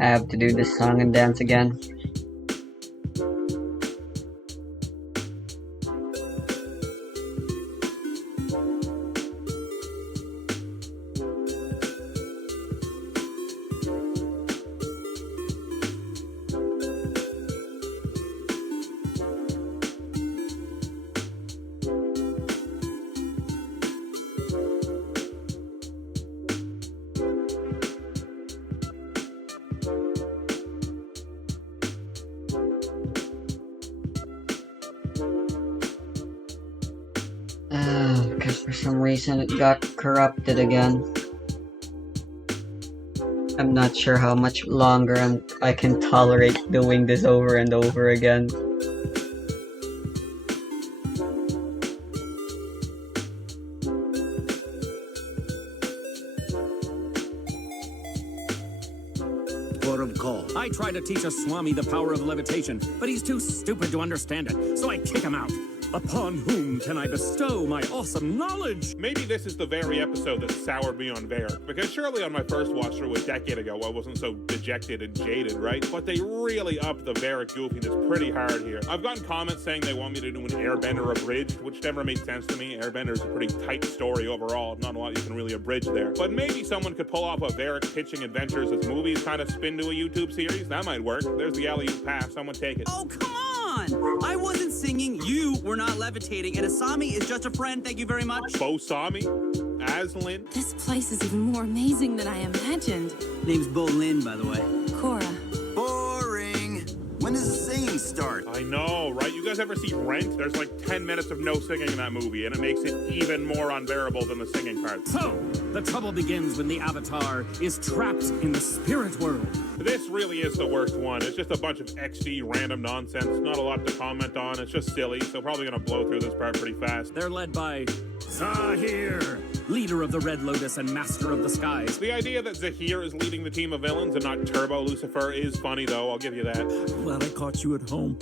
I have to do this song and dance again. Because for some reason it got corrupted again. I'm not sure how much longer I can tolerate doing this over and over again. I try to teach a Swami the power of levitation, but he's too stupid to understand it, so I kick him out. Upon whom can I bestow my awesome knowledge? Maybe this is the very episode that soured me on Varric, because surely on my first watch through a decade ago I wasn't so dejected and jaded, right? But they really upped the Varric goofiness pretty hard here. I've gotten comments saying they want me to do an Airbender abridged, which never made sense to me. Airbender's a pretty tight story overall, not a lot you can really abridge there. But maybe someone could pull off a Varric pitching adventures as movies kind of spin to a YouTube series. That might work. There's the alley-oop pass. Someone take it. Oh, come on! I wasn't singing. You were not levitating, and Asami is just a friend. Thank you very much. Bosami? Aslan? This place is even more amazing than I imagined. Name's Bolin, by the way. Cora. Boring. When does the singing start? I know, right? You guys ever see Rent? There's like 10 minutes of no singing in that movie, and it makes it even more unbearable than the singing part. So, the trouble begins when the Avatar is trapped in the spirit world. This really is the worst one. It's just a bunch of XD random nonsense. Not a lot to comment on. It's just silly, so probably gonna blow through this part pretty fast. They're led by Zahir, leader of the Red Lotus and master of the skies. The idea that Zahir is leading the team of villains and not Turbo Lucifer is funny, though. I'll give you that. Glad I caught you at home.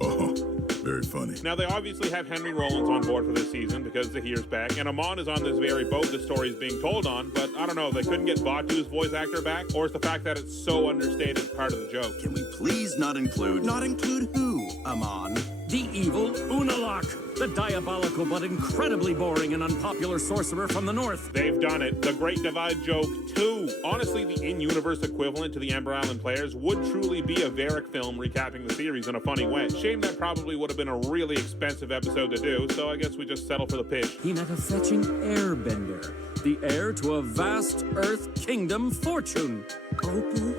Oh, very funny. Now, they obviously have Henry Rollins on board for this season because Zahir's back, and Amon is on this very boat the story is being told on, but I don't know, they couldn't get Batu's voice actor back, or is the fact that it's so understated part of the joke? Can we please not include... Not include who, Amon? The evil Unalak, the diabolical but incredibly boring and unpopular sorcerer from the north. They've done it. The Great Divide joke, too. Honestly, the in-universe equivalent to the Ember Island players would truly be a Varric film recapping the series in a funny way. Shame that probably would have been a really expensive episode to do, so I guess we just settle for the pitch. He met a fetching airbender, the heir to a vast Earth Kingdom fortune. Opal?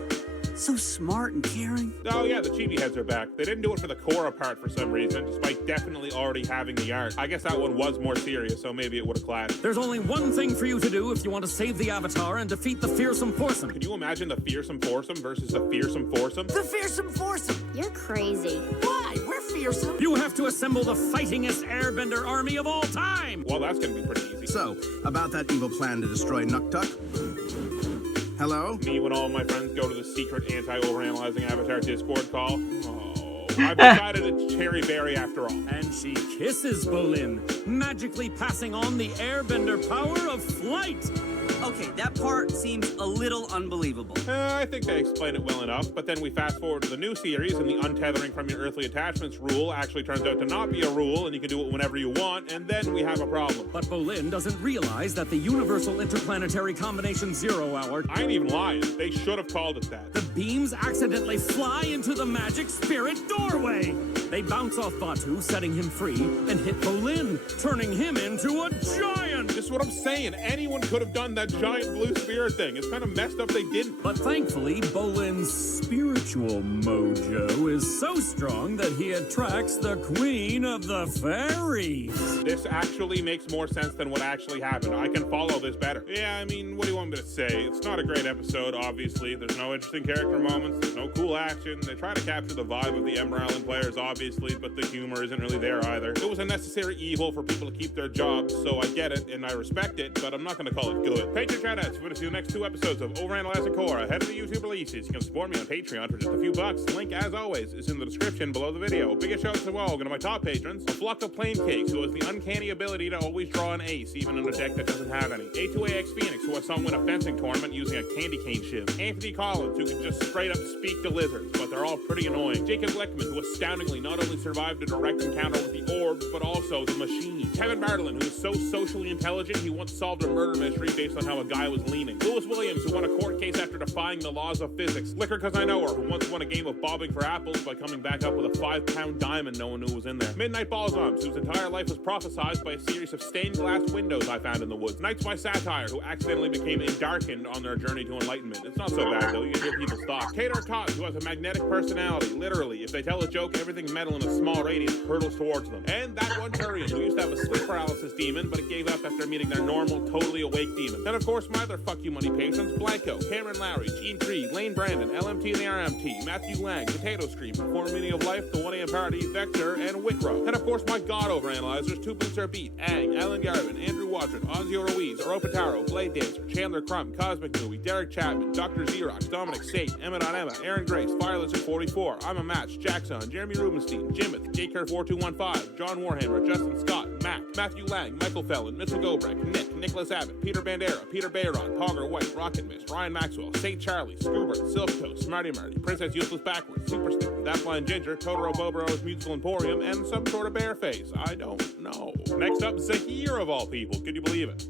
So smart and caring. Oh yeah, the chibi heads are back. They didn't do it for the Korra part for some reason, despite definitely already having the art. I guess that one was more serious, so maybe it would have clashed. There's only one thing for you to do if you want to save the Avatar and defeat the fearsome foursome. Can you imagine the fearsome foursome versus the fearsome foursome? The fearsome foursome. You're crazy. Why? We're fearsome. You have to assemble the fightingest airbender army of all time. Well, that's gonna be pretty easy. So, about that evil plan to destroy Nuktuk? Hello? Me when all of my friends go to the secret anti-overanalyzing Avatar Discord call. Oh, I've decided it's Cherry Berry after all. And she kisses Bolin, magically passing on the airbender power of flight. Okay, that part seems a little unbelievable. I think they explain it well enough, but then we fast forward to the new series and the untethering from your earthly attachments rule actually turns out to not be a rule and you can do it whenever you want, and then we have a problem. But Bolin doesn't realize that the Universal Interplanetary Combination 0 Hour... I ain't even lying. They should have called it that. The beams accidentally fly into the magic spirit doorway. They bounce off Batu, setting him free, and hit Bolin, turning him into a giant. This is what I'm saying. Anyone could have done that giant blue spirit thing. It's kind of messed up they didn't. But thankfully, Bolin's spiritual mojo is so strong that he attracts the Queen of the Fairies. This actually makes more sense than what actually happened. I can follow this better. Yeah, I mean, what do you want me to say? It's not a great episode, obviously. There's no interesting character moments. There's no cool action. They try to capture the vibe of the Ember Island players, obviously, but the humor isn't really there either. It was a necessary evil for people to keep their jobs, so I get it and I respect it, but I'm not going to call it good. Major shoutouts. If you want to see the next 2 episodes of Overanalyzing Core ahead of the YouTube releases, you can support me on Patreon for just a few bucks. The link, as always, is in the description below the video. Biggest shoutouts of all go to my top patrons, a flock of plain cakes who has the uncanny ability to always draw an ace, even in a deck that doesn't have any. A2AX Phoenix, who I saw win a fencing tournament using a candy cane shiv. Anthony Collins, who can just straight up speak to lizards, but they're all pretty annoying. Jacob Leckman, who astoundingly not only survived a direct encounter with the orbs, but also the machine. Kevin Bartlin, who is so socially intelligent, he once solved a murder mystery based on how a guy was leaning. Lewis Williams, who won a court case after defying the laws of physics. Liquor Cause I Know Her, who once won a game of bobbing for apples by coming back up with a 5-pound diamond no one knew was in there. Midnight Balsams, whose entire life was prophesized by a series of stained glass windows I found in the woods. Knights by Satire, who accidentally became darkened on their journey to enlightenment. It's not so bad though, you can hear people talk. Tater Tots, who has a magnetic personality. Literally, if they tell a joke, everything metal in a small radius hurtles towards them. And that one Turian, who used to have a sleep paralysis demon, but it gave up after meeting their normal, totally awake demon. Then of course my other fuck you money patrons, Blanco, Cameron Lowry, Gene Creed, Lane Brandon, LMT and the RMT, Matthew Lang, Potato Scream, Perform Meaning of Life, The 1AM Party, Vector, and Wickrow. And of course my god overanalyzers, Two Boots Are Beat, Ang, Alan Garvin, Andrew Watson, Ozzy Ruiz, Aropataro, Blade Dancer, Chandler Crumb, Cosmic Movie, Derek Chapman, Dr. Xerox, Dominic Sate, Emma Aaron Grace, Firelizard 44, I'm a Match, Jackson, Jeremy Rubenstein, Jimith, Jker 4215, John Warhammer, Justin Scott, Mac, Matthew Lang, Michael Fellon, Mitchell Gobrek, Nick, Nicholas Abbott, Peter Bandera, Peter Bayron, Pogger White, Rocket Mist, Ryan Maxwell, St. Charlie, Scuba, Silktoe, Smarty Marty, Princess Useless Backwards, Super Stick, That Blind Ginger, Totoro Bobo's Musical Emporium, and some sort of bear face. I don't know. Next up, Zahir of all people. Could you believe it?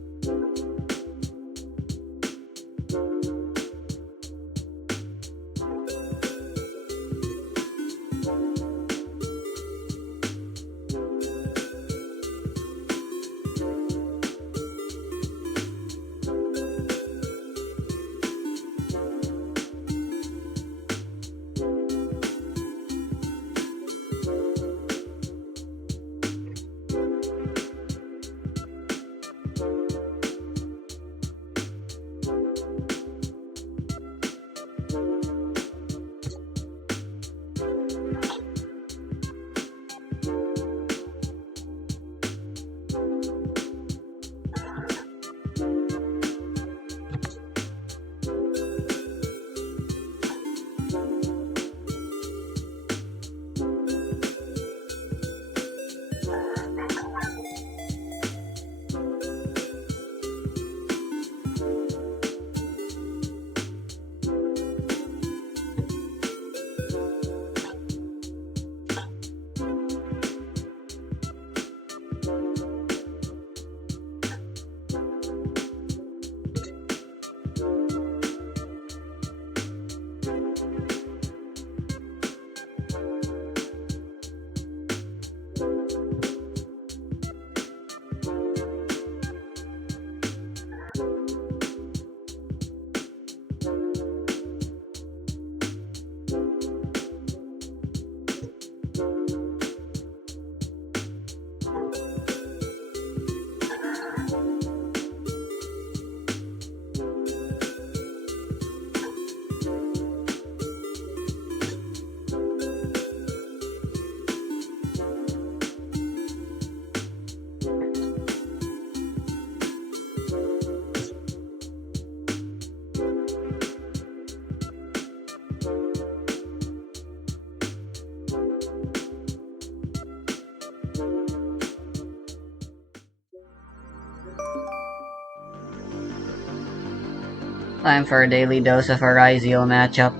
Time for a daily dose of Ariziel matchup.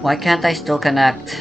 Why can't I still connect?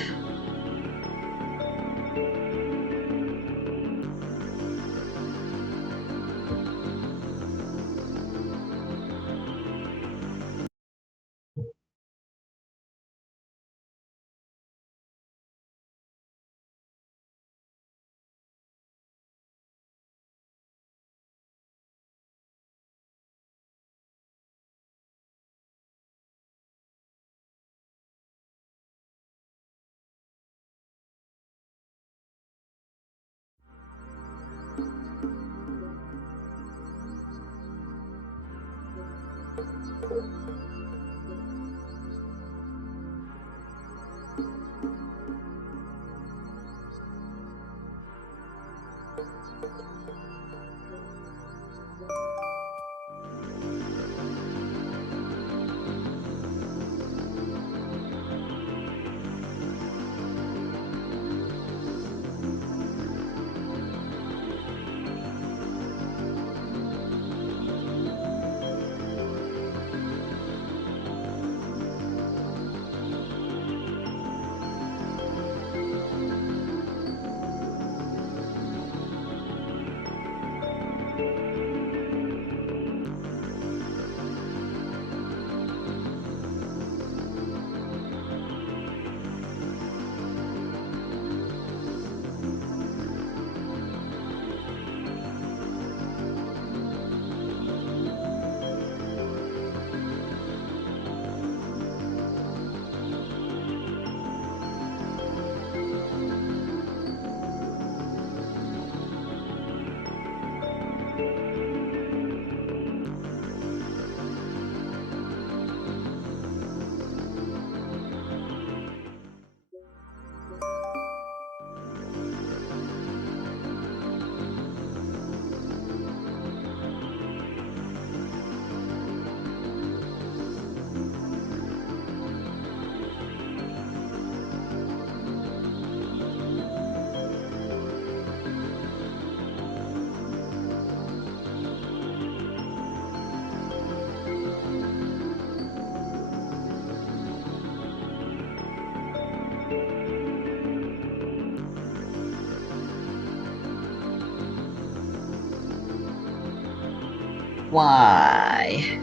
Why?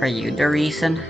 Are you the reason?